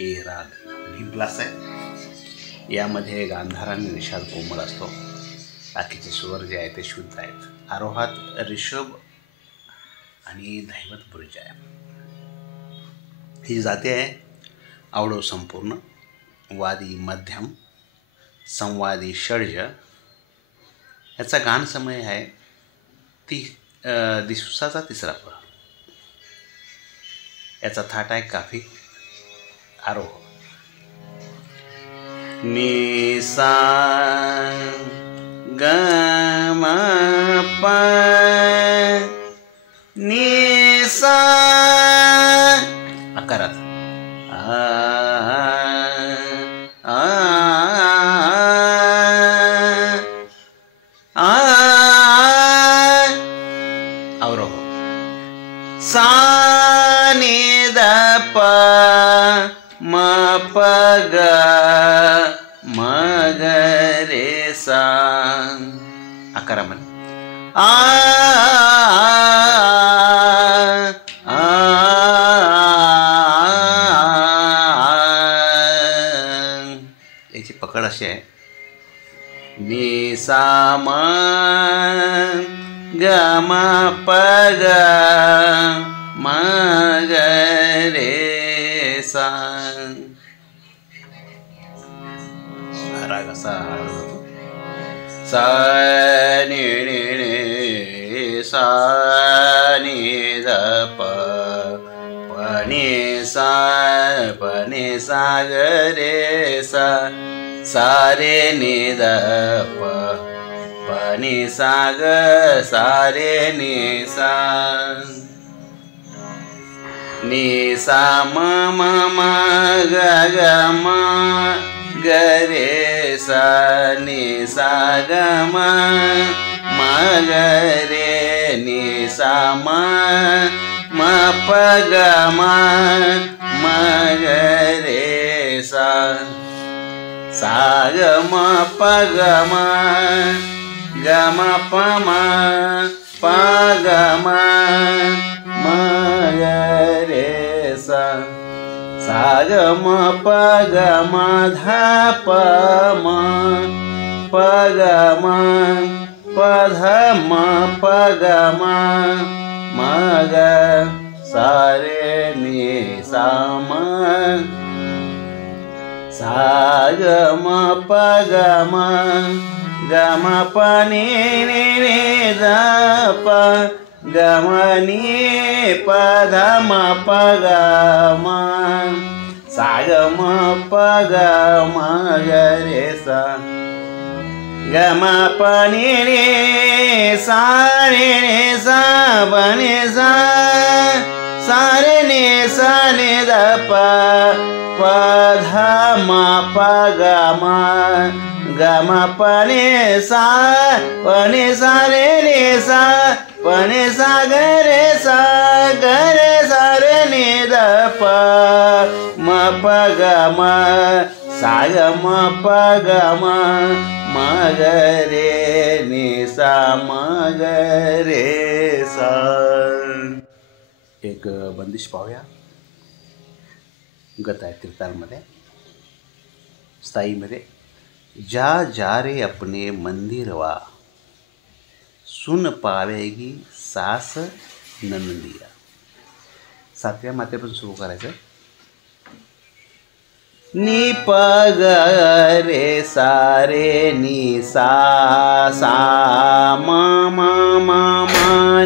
ए राग भीमप्लास आहे. यामध्ये गांधार आणि निषाद कोमल असतो. बाकीचे स्वर जे आहेत ते शुद्ध आहेत. आरोहात ऋषभ आणि धैवत ब्रुज आहे. ही जाती आहे अवळव संपूर्ण, वादी मध्यम, संवादी षड्ज. याचा गान समय आहे दिवसाचा तिसरा प्रहर. याचा थाट आहे काफी आरोह. नि सा ग म प नि सा आकारात अवरोह. सा नि द प म प ग म ग रे सा आकारामध्ये याची पकड अशी आहे. नि सा म ग म प ग म ग रे सा. राग असा सा नि नि नि सा नि ध प प नि सा ग रे सा सा रे नि ध प प नि सा ग सा रे नि सा. नि सा म म म ग ग म ग रे सा नि सा ग म म ग रे नि सा म म प ग म म ग रे सा सा ग म प ग म ग म प म प ग म म ग रे सा सा ग म प ग म ध प म प ग म प ध म प ग म म ग सा रे नि सा म सा ग म प ग म ग म प नि नि नि ध प ग म नि प ध म प ग म सा ग म प ग म ग रे सा ग म प नि नि सा रे नि सा प नि सा सा रे नि सा नि ध प प ध म प ग म ग म प नि सा प नि सा रे नि सा प नि सा ग रे सा रे नि ध प म प ग म सा ग म प ग म म ग रे नि सा म ग रे सा. एक बंदिश पाहूया. गत आहे कीर्तनमध्ये स्थायीमध्ये. जा जा रे अपने मंदिरवा सुन पावेगी सास नंदिया. सातव्या मात्रेपासून सुरू करायचं. नि प ग रे सा रे नि सा सा म म म म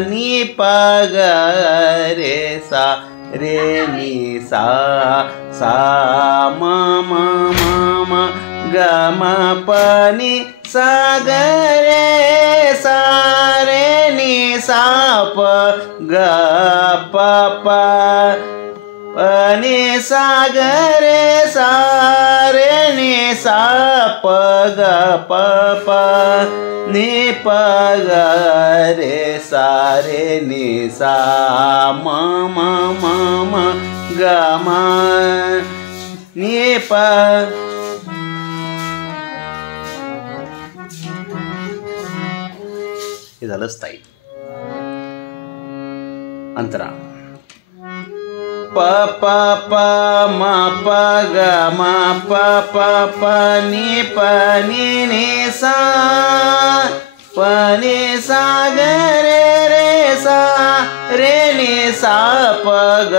नि प ग रे सा रे नि सा सा म म म म ग म प नि सा ग रे सा रे नि सा प ग प प प नि सा ग रे सा रे नि सा प ग प प नि प ग रे सा रे नि सा म म म म ग म नि प. हे झालं स्थायी. अंतरा प प प म प ग म प प प नि नि सा प नि सा ग रे सा रे नि सा प ग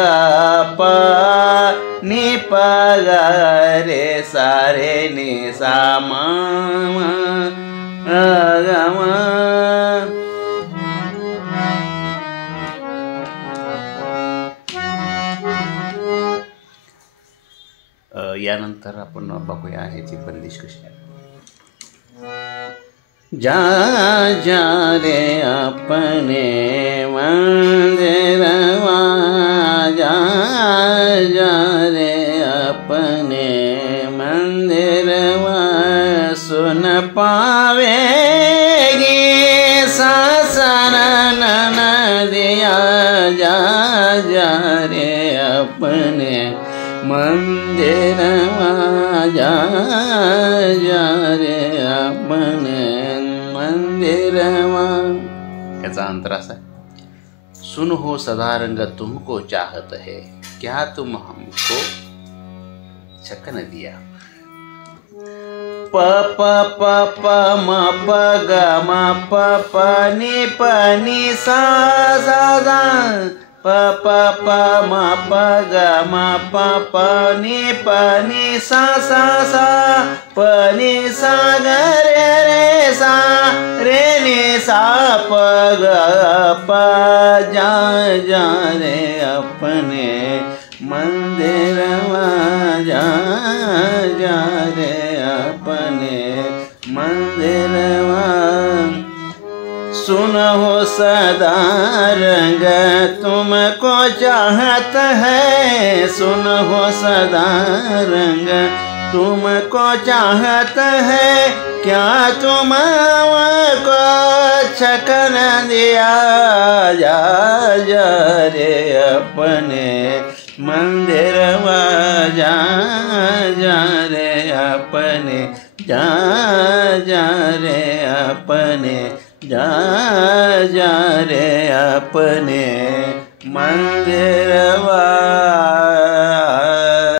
प नि प ग रे सा नि सा म ग म. यानंतर आपण बघूया ह्याची बंदिश कशी आहे. जा जा रे अपने मंदिरवा जा जा रे अपने मंदिरवा सुन पावेगी सासन नदिया जा जा रे अपने मंदिरवा जा जा रे अपने मंदिरवा. याचा अंतर असा आहे. सुन हो सदा रंग तुमको चाहत है क्या तुम हमको छकन दिया. प प प प म प ग म प प नि सा सा सा प प प म प ग म प प नि सा सा सा प नि सा ग रे सा रे नि सा प ग प जा जा रे अपने मंदिरवा जा जा रे अपने मंदिरवा. सुन हो सदा रंग तुमको चाहत है सुन हो सदा रंग तुमको चाहत है क्या तुमको छकन दिया जा जा रे अपने मंदिरवा जा जा रे अपने जा जा रे अपने जा जा रे अपने मंदिरवा.